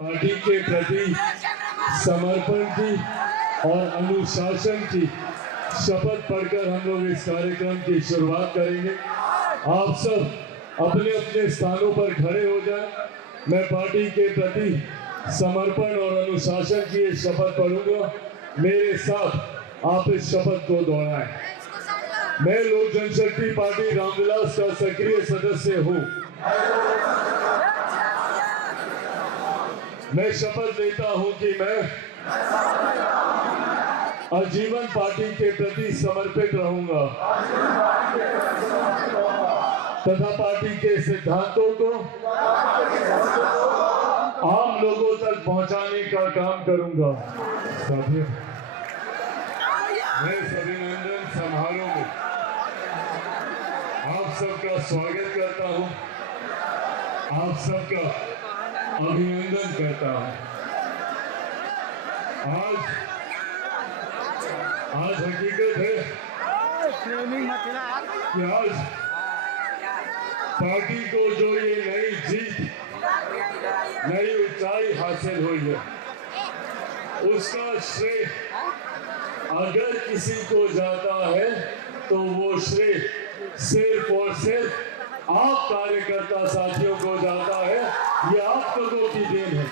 Party के प्रति समर्पण की और अनुशासन की शपथ पढ़कर हम लोग इस कार्यक्रम की शुरुआत करेंगे। आप सब अपने अपने स्थानों पर खड़े हो जाएं। मैं पार्टी के प्रति समर्पण और अनुशासन की ये शपथ पढ़ूंगा। मेरे साथ आप इस शपथ को दोहराएं। मैं लोक जनशक्ति पार्टी रामविलास का सक्रिय सदस्य हूँ। मैं शपथ लेता हूँ कि मैं आजीवन पार्टी के प्रति समर्पित रहूंगा तथा पार्टी के सिद्धांतों को आम लोगों तक पहुंचाने का काम करूंगा। मैं अभिनंदन समारोह में आप सबका स्वागत करता हूं, आप सबका अभिनंदन करता हूं। आज हकीकत है कि आज पार्टी को जो ये नई जीत, नई ऊंचाई हासिल हुई है, उसका श्रेय अगर किसी को जाता है तो वो श्रेय सिर्फ और सिर्फ आप कार्यकर्ता साथियों को जाता है। ये आप लोगों की देन है,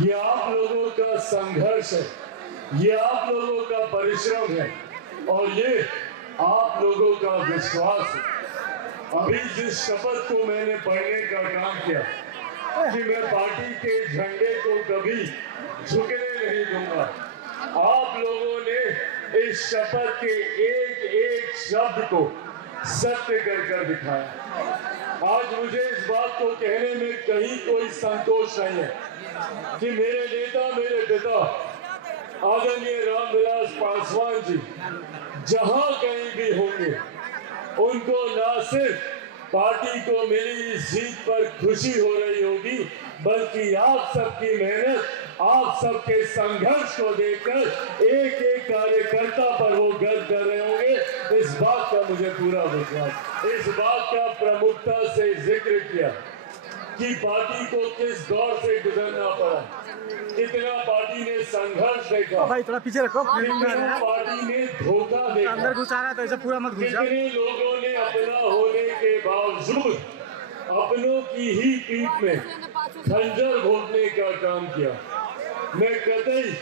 ये आप लोगों का संघर्ष है, ये आप लोगों का परिश्रम है और ये आप लोगों का विश्वास है। अभी जिस शपथ को मैंने पढ़ने का काम किया कि मैं पार्टी के झंडे को कभी झुकने नहीं दूंगा, आप लोगों ने इस शपथ के एक एक शब्द को सत्य कर दिखाया। आज मुझे इस बात को कहने में कहीं कोई संतोष नहीं है कि मेरे नेता, मेरे पिता आदरणीय रामविलास पासवान जी जहां कहीं भी होंगे, उनको ना सिर्फ पार्टी को मिली इस जीत पर खुशी हो रही होगी, बल्कि आप सबकी मेहनत, आप सबके संघर्ष को देखकर एक एक कार्यकर्ता पर वो गर्व कर रहे होंगे। इस बात का मुझे पूरा विश्वास। इस बात का प्रमुखता से जिक्र किया कि पार्टी को किस दौर से गुजरना पड़ा, कितना पार्टी ने संघर्ष देखा, भाई थोड़ा पीछे रखो, कितना पार्टी ने धोखा देखा, अंदर घुसा रहा है तो ऐसे पूरा मत घुसा। कितने लोगों ने अपना होने के बावजूद अपनों की ही पीठ में खंजर घोंपने का काम किया। मैं कतई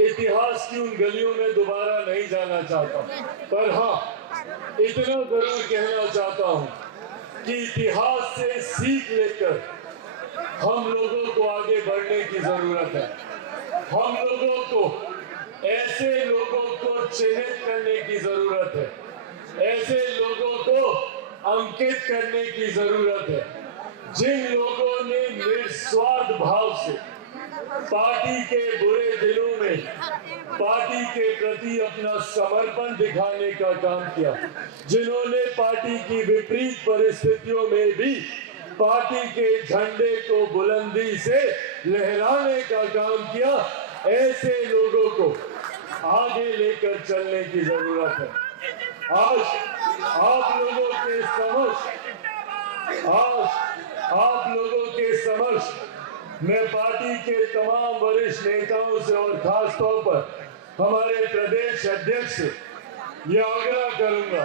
इतिहास की उन गलियों में दोबारा नहीं जाना चाहता, पर हाँ इतना जरूर कहना चाहता हूँ कि इतिहास से सीख लेकर हम लोगों को आगे बढ़ने की जरूरत है। हम लोगों को ऐसे लोगों को चिन्हित करने की जरूरत है, ऐसे लोगों को अंकित करने की जरूरत है, जिन लोगों ने निस्वार्थ भाव से पार्टी के बुरे दिनों में पार्टी के प्रति अपना समर्पण दिखाने का काम किया, जिन्होंने पार्टी की विपरीत परिस्थितियों में भी पार्टी के झंडे को बुलंदी से लहराने का काम किया, ऐसे लोगों को आगे लेकर चलने की जरूरत है। आज आप लोगों के समक्ष मैं पार्टी के तमाम वरिष्ठ नेताओं से और खास तौर पर हमारे प्रदेश अध्यक्ष से यह आग्रह करूंगा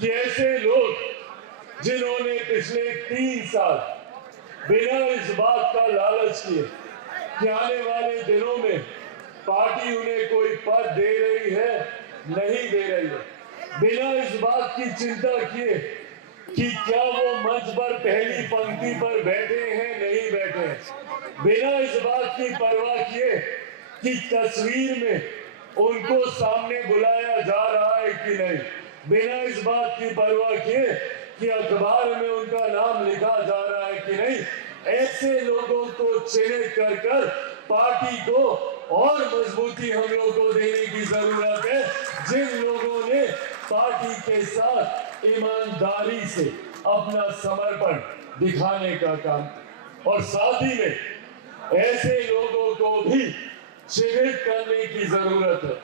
कि ऐसे लोग जिन्होंने पिछले 3 साल बिना इस बात का लालच किए कि आने वाले दिनों में पार्टी उन्हें कोई पद दे रही है, नहीं दे रही है, बिना इस बात की चिंता किए कि क्या वो मंच पर पहली पंक्ति पर बैठे हैं, नहीं बैठे हैं, बिना इस बात की परवाह किए कि तस्वीर में उनको सामने बुलाया जा रहा है कि नहीं, बिना इस बात की परवाह किए कि अखबार में उनका नाम लिखा जा रहा है कि नहीं, ऐसे लोगों को चिन्हित कर पार्टी को और मजबूती हम लोग को देने की जरूरत है, जिन लोगों ने पार्टी के साथ ईमानदारी से अपना समर्पण दिखाने का काम, और साथ ही में ऐसे लोगों को भी चिन्हित करने की जरूरत है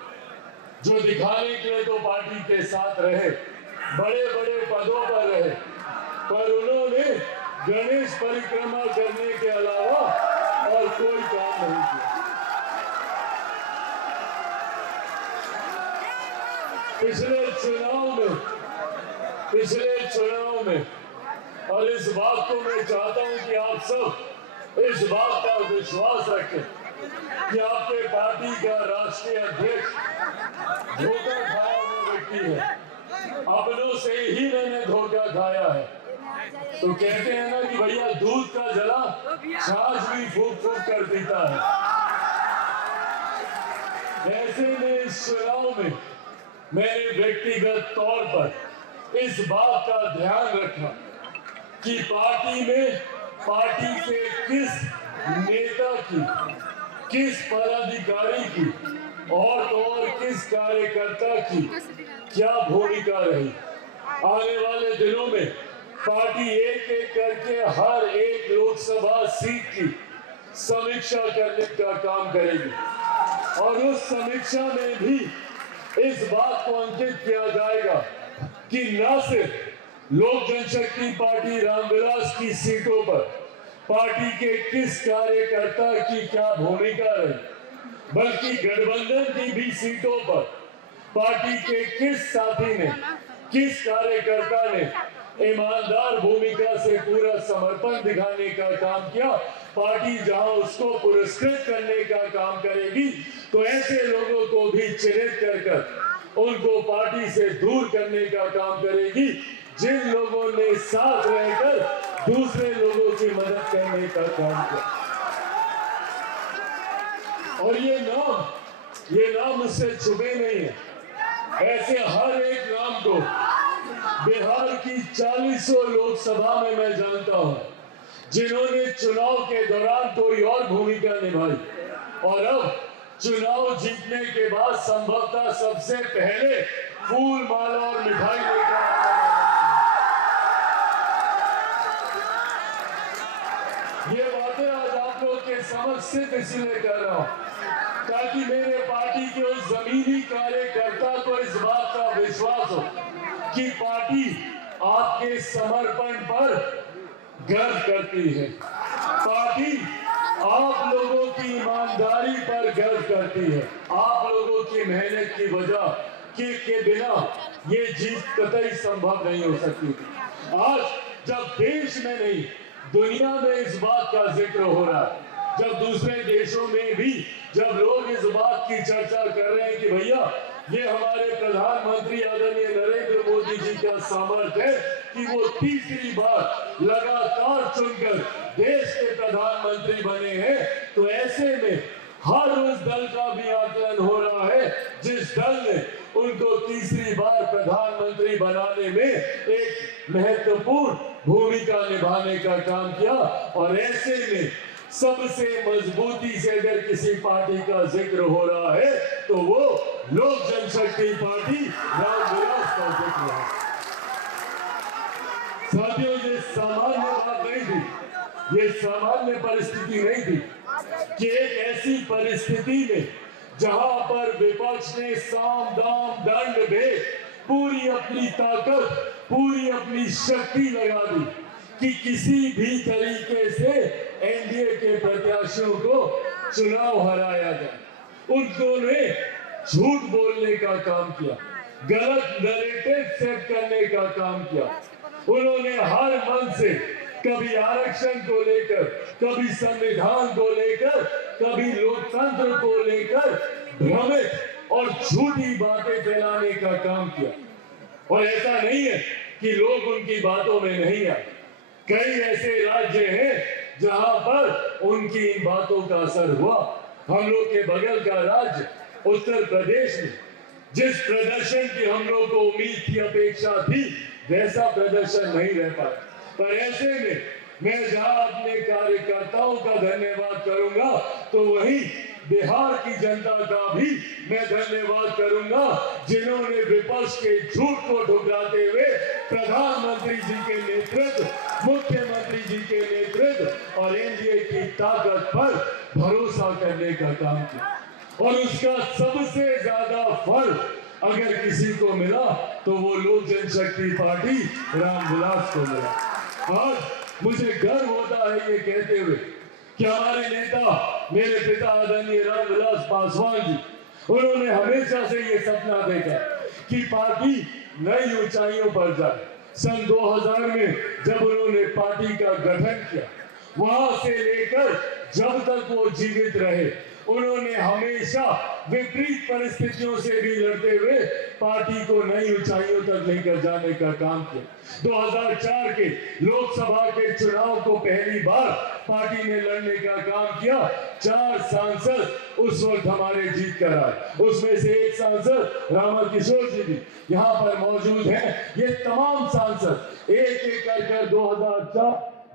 जो दिखाने के लिए तो पार्टी के साथ रहे, बड़े बड़े पदों पर रहे, पर उन्होंने गणेश परिक्रमा करने के अलावा और पिछले चुनाव में और इस बात को मैं चाहता हूं कि आप सब इस बात का विश्वास रखें कि आपके पार्टी का राष्ट्रीय अध्यक्ष धोखा खाया हुआ व्यक्ति है। अपनों से ही मैंने धोखा खाया है। तो कहते हैं ना कि भैया दूध का जला छाछ भी फूंक फूंक कर पीता है। ऐसे में इस चुनाव में मैंने व्यक्तिगत तौर पर इस बात का ध्यान रखा कि पार्टी के किस नेता की, किस पदाधिकारी की और तो और किस कार्यकर्ता की क्या भूमिका रही। आने वाले दिनों में पार्टी एक एक करके हर एक लोकसभा सीट की समीक्षा करने का काम करेगी और उस समीक्षा में भी इस बात को अंकित किया जाएगा कि न सिर्फ लोक जनशक्ति पार्टी रामविलास की सीटों पर पार्टी के किस कार्यकर्ता की क्या भूमिका रही, बल्कि गठबंधन की भी सीटों पर पार्टी के किस साथी ने, किस कार्यकर्ता ने ईमानदार भूमिका से पूरा समर्पण दिखाने का काम किया। पार्टी जहां उसको पुरस्कृत करने का काम करेगी तो ऐसे लोगों को भी चिन्हित कर उनको पार्टी से दूर करने का काम करेगी जिन लोगों ने साथ रहकर दूसरे लोगों की मदद करने का काम किया। और ये नाम मुझसे छुपे नहीं है। ऐसे हर एक नाम को बिहार की 40 लोकसभा में मैं जानता हूं जिन्होंने चुनाव के दौरान कोई और भूमिका निभाई और अब चुनाव जीतने के बाद संभवतः सबसे पहले फूल, माला और मिठाई लेकर ये बातें आज आप लोग के समक्ष सिर्फ इसलिए कर रहा हूं ताकि मेरे पार्टी के उस जमीनी कार्यकर्ता को इस बात का विश्वास हो कि पार्टी आपके समर्पण पर गर्व करती है। पार्टी आप लोगों की ईमानदारी पर गर्व करती है। आप लोगों की मेहनत की वजह के बिना ये जीत कतई संभव नहीं हो सकती थी। आज जब देश में नहीं दुनिया में इस बात का जिक्र हो रहा है, जब दूसरे देशों में भी जब लोग इस बात की चर्चा कर रहे हैं कि भैया ये हमारे प्रधानमंत्री आदरणीय नरेंद्र मोदी जी का सामर्थ्य है कि वो तीसरी बार लगातार चुनकर देश के प्रधानमंत्री बने हैं, तो ऐसे में हर उस दल का भी आकलन हो रहा है जिस दल ने उनको तीसरी बार प्रधानमंत्री बनाने में एक महत्वपूर्ण भूमिका निभाने का काम किया। और ऐसे में सबसे मजबूती से अगर किसी पार्टी का जिक्र हो रहा है तो वो लोक जनशक्ति पार्टी रामविलास का जिक्र है। साथियों, ये सामान्य बात नहीं थी, ये सामान्य परिस्थिति नहीं थी कि एक ऐसी परिस्थिति में जहां पर विपक्ष ने साम दाम दंड भेद पूरी अपनी ताकत, पूरी अपनी शक्ति लगा दी कि किसी भी तरीके से एनडीए के प्रत्याशियों को चुनाव हराया जाए। उन्होंने झूठ बोलने का काम किया, गलत नैरेटिव सेट करने का काम किया। उन्होंने हर मन से कभी आरक्षण को लेकर, कभी संविधान को लेकर, कभी लोकतंत्र को लेकर भ्रमित और झूठी बातें फैलाने का काम किया। और ऐसा नहीं है कि लोग उनकी बातों में नहीं आए। कई ऐसे राज्य हैं जहां पर उनकी इन बातों का असर हुआ। हम लोग के बगल का राज्य उत्तर प्रदेश में जिस प्रदर्शन की हम लोग को उम्मीद थी, अपेक्षा थी, वैसा प्रदर्शन नहीं रह पाया। पर ऐसे में मैं जहां अपने कार्यकर्ताओं का धन्यवाद करूंगा तो वहीं बिहार की जनता का भी मैं धन्यवाद करूंगा जिन्होंने विपक्ष के झूठ को ठुकराते हुए प्रधानमंत्री जी के नेतृत्व, मुख्यमंत्री जी के नेतृत्व और एनडीए की ताकत पर भरोसा करने का काम किया। और उसका सबसे ज्यादा फल अगर किसी को मिला तो वो लोक जनशक्ति पार्टी रामविलास को मिला। आज मुझे गर्व होता है ये कहते हुए कि हमारे नेता, मेरे पिता आदरणीय रामविलास पासवान जी, उन्होंने हमेशा से ये सपना देखा कि पार्टी नई ऊंचाइयों पर जाए। सन 2000 में जब उन्होंने पार्टी का गठन किया, वहां से लेकर जब तक वो जीवित रहे, उन्होंने हमेशा विपरीत परिस्थितियों से भी लड़ते हुए पार्टी को नई ऊंचाइयों तक लेकर जाने का काम किया। 2004 के लोकसभा के चुनाव को पहली बार पार्टी ने लड़ने का काम किया। 4 सांसद उस वक्त हमारे जीत कर आए, उसमें से एक सांसद रामा किशोर जी भी यहाँ पर मौजूद हैं। ये तमाम सांसद एक एक कर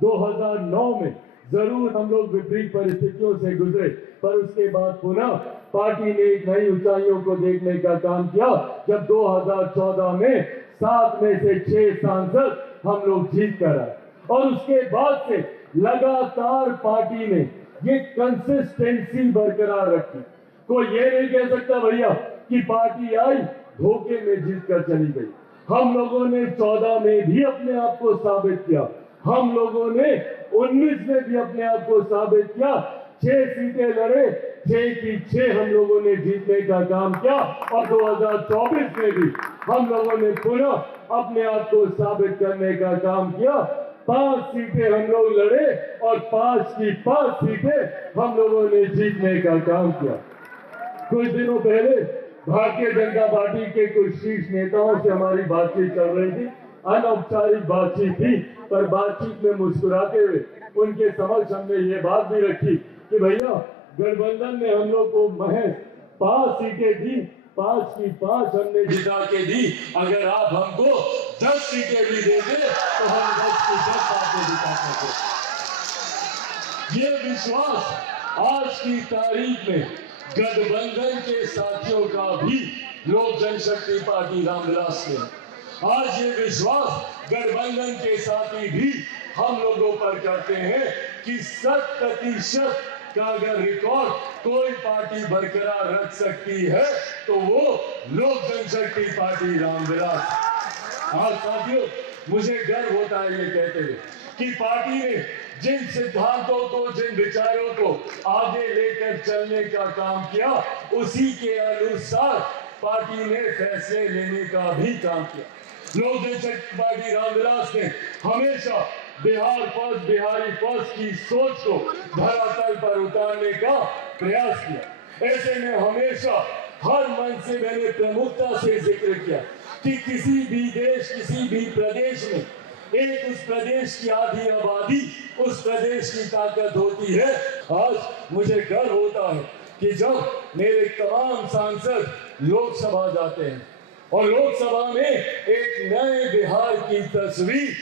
2009 में जरूर हम लोग विपरीत परिस्थितियों से गुजरे, पर उसके बाद पुनः पार्टी ने एक नई ऊंचाइयों को देखने का काम किया, जब 2014 में 7 में से 6 सांसद हम लोग जीत कर आए। और उसके बाद से लगातार पार्टी ने ये कंसिस्टेंसी बरकरार रखी। कोई ये नहीं कह सकता भैया कि पार्टी आई धोखे में जीत कर चली गई। हम लोगों ने 14 में भी अपने आप को साबित किया, हम लोगों ने 19 में भी अपने आप को साबित किया। 6 सीटें लड़े, 6 की 6 हम लोगों ने जीतने का काम किया। और 2024 में भी हम लोगों ने पुनः अपने आप को साबित करने का काम किया। 5 सीटें हम लोग लड़े और 5 की 5 सीटें हम लोगों ने जीतने का काम किया। कुछ दिनों पहले भारतीय जनता पार्टी के कुछ शीर्ष नेताओं से हमारी बातचीत चल रही थी, अनौपचारिक बातचीत थी, पर बातचीत में मुस्कुराते हुए उनके समक्ष हमने ये बात भी रखी कि भैया गठबंधन ने हम लोग को महज 5 सीटें दी, 5 की 5 हमने जिता के दी। अगर आप हमको 10 सीटें भी दे दे तो हम 10 की 10 बातें जिता सकते। ये विश्वास आज की तारीख में गठबंधन के साथियों का भी लोक जनशक्ति पार्टी रामविलास ने, आज ये विश्वास गठबंधन के साथी भी हम लोगों पर करते हैं कि 100% का अगर रिकॉर्ड कोई पार्टी बरकरार रख सकती है तो वो लोक जनशक्ति पार्टी रामविलास। आज साथियों, मुझे गर्व होता है ये कहते हुए कि पार्टी ने जिन सिद्धांतों को, जिन विचारों को आगे लेकर चलने का काम किया, उसी के अनुसार पार्टी ने फैसले लेने का भी काम किया। लोक जनशक्ति पार्टी रामविलास ने हमेशा बिहार फर्स्ट, बिहारी फर्स्ट की सोच को धरातल पर उतारने का प्रयास किया। ऐसे में हमेशा हर मंच से मैंने प्रमुखता से जिक्र किया कि किसी भी देश, किसी भी प्रदेश में एक उस प्रदेश की आधी आबादी उस प्रदेश की ताकत होती है। आज मुझे गर्व होता है कि जब मेरे तमाम सांसद लोकसभा जाते हैं और लोकसभा में एक नए बिहार की तस्वीर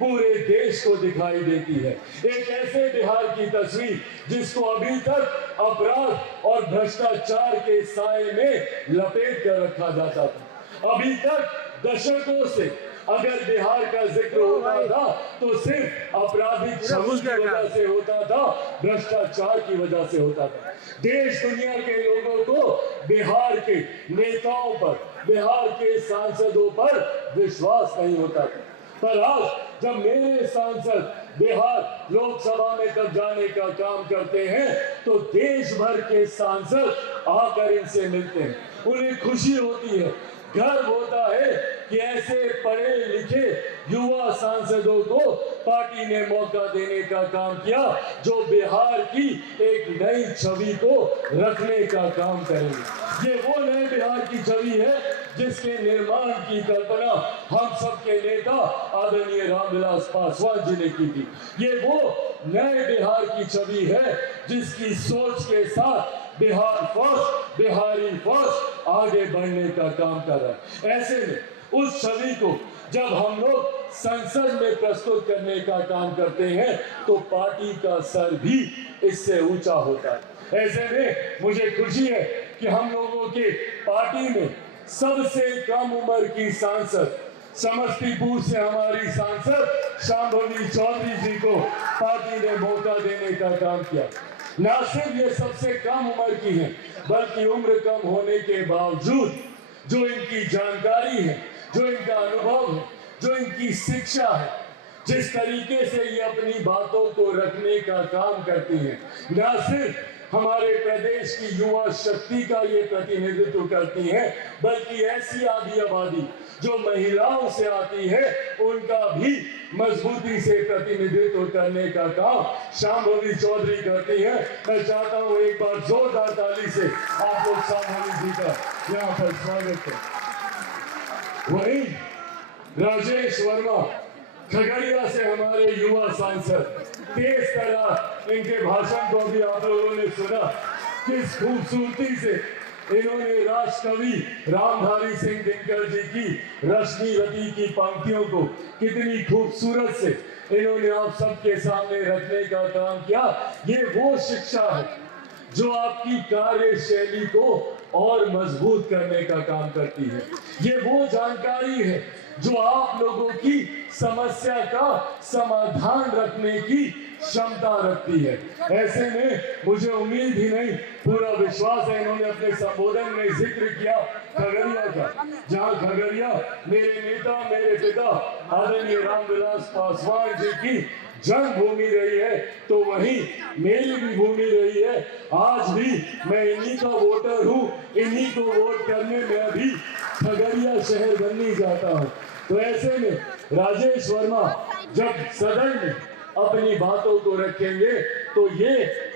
पूरे देश को दिखाई देती है। एक ऐसे बिहार की तस्वीर जिसको अभी तक अपराध और भ्रष्टाचार के साए में लपेट कर रखा जाता था। अभी तक दशकों से अगर बिहार का जिक्र होता था तो सिर्फ आपराधिक छवि की वजह से होता था, भ्रष्टाचार की वजह से होता था। देश दुनिया के लोगों को बिहार के नेताओं पर, बिहार के सांसदों पर विश्वास नहीं होता था। पर आज जब मेरे सांसद बिहार लोकसभा में तब जाने का काम करते हैं तो देश भर के सांसद आकर इनसे मिलते हैं, उन्हें खुशी होती है, गर्व होता है कि ऐसे पढ़े लिखे युवा सांसदों को पार्टी ने मौका देने का काम किया जो बिहार की एक नई छवि को रखने का काम करेंगे। ये वो नए बिहार की छवि है जिसके निर्माण की कल्पना हम सबके नेता आदरणीय रामविलास पासवान जी ने की थी। ये वो नए बिहार की छवि है जिसकी सोच के साथ बिहार फर्स्ट, बिहारी फर्स्ट आगे बढ़ने का काम कर रहा है। ऐसे में उस छवि को जब हम लोग संसद में प्रस्तुत करने का काम करते हैं तो पार्टी का सर भी इससे ऊंचा होता है। ऐसे में मुझे खुशी है कि हम लोगों के पार्टी में सबसे कम उम्र की सांसद, समस्तीपुर से हमारी सांसद शांभवी चौधरी जी को पार्टी ने मौका देने का काम किया। न सिर्फ ये सबसे कम उम्र की है बल्कि उम्र कम होने के बावजूद जो इनकी जानकारी है, जो इनका अनुभव है, जो इनकी शिक्षा है, जिस तरीके से ये अपनी बातों को रखने का काम करती है, न सिर्फ हमारे प्रदेश की युवा शक्ति का ये प्रतिनिधित्व करती हैं, बल्कि ऐसी आधी आबादी जो महिलाओं से आती है उनका भी मजबूती से प्रतिनिधित्व करने का काम शांभवी चौधरी करती है। मैं चाहता हूं एक बार जोरदार ताली से आप लोग शांभवी जी का यहाँ पर स्वागत करें। वहीं राजेश वर्मा खगड़िया से हमारे युवा सांसद, तेज तरह इनके भाषण को भी आप लोगों ने सुना, किस खूबसूरती से इन्होंने राष्ट्रकवि रामधारी सिंह दिनकर जी की रश्मिवती की पंक्तियों को कितनी खूबसूरत से इन्होंने आप सबके सामने रखने का काम किया। ये वो शिक्षा है जो आपकी कार्यशैली को और मजबूत करने का काम करती है। ये वो जानकारी है जो आप लोगों की समस्या का समाधान रखने की क्षमता रखती है। ऐसे में मुझे उम्मीद ही नहीं, पूरा विश्वास है, इन्होंने अपने संबोधन में जिक्र किया खगड़िया का, जहां खगड़िया मेरे नेता, मेरे पिता आदरणीय रामविलास पासवान जी की जन्मभूमि रही है, तो वहीं मेरी भी भूमि रही है। आज भी मैं इन्हीं का वोटर हूँ, इन्हीं को वोट करने में भी खगड़िया शहर बनने जाता हूँ। तो ऐसे में राजेश वर्मा जब सदन में अपनी बातों को रखेंगे तो ये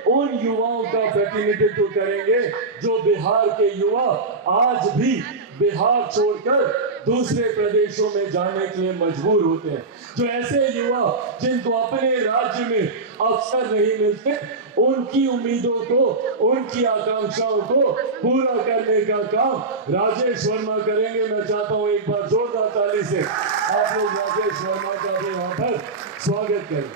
उन युवाओं का प्रतिनिधित्व करेंगे जो बिहार के युवा आज भी बिहार छोड़कर दूसरे प्रदेशों में जाने के लिए मजबूर होते हैं, जो ऐसे युवा जिनको अपने राज्य में अवसर नहीं मिलते, उनकी उम्मीदों को, उनकी आकांक्षाओं को पूरा करने का काम राजेश वर्मा करेंगे। मैं चाहता हूं एक बार जोरदार ताली से आप लोग राजेश वर्मा का भी वहां पर स्वागत करें।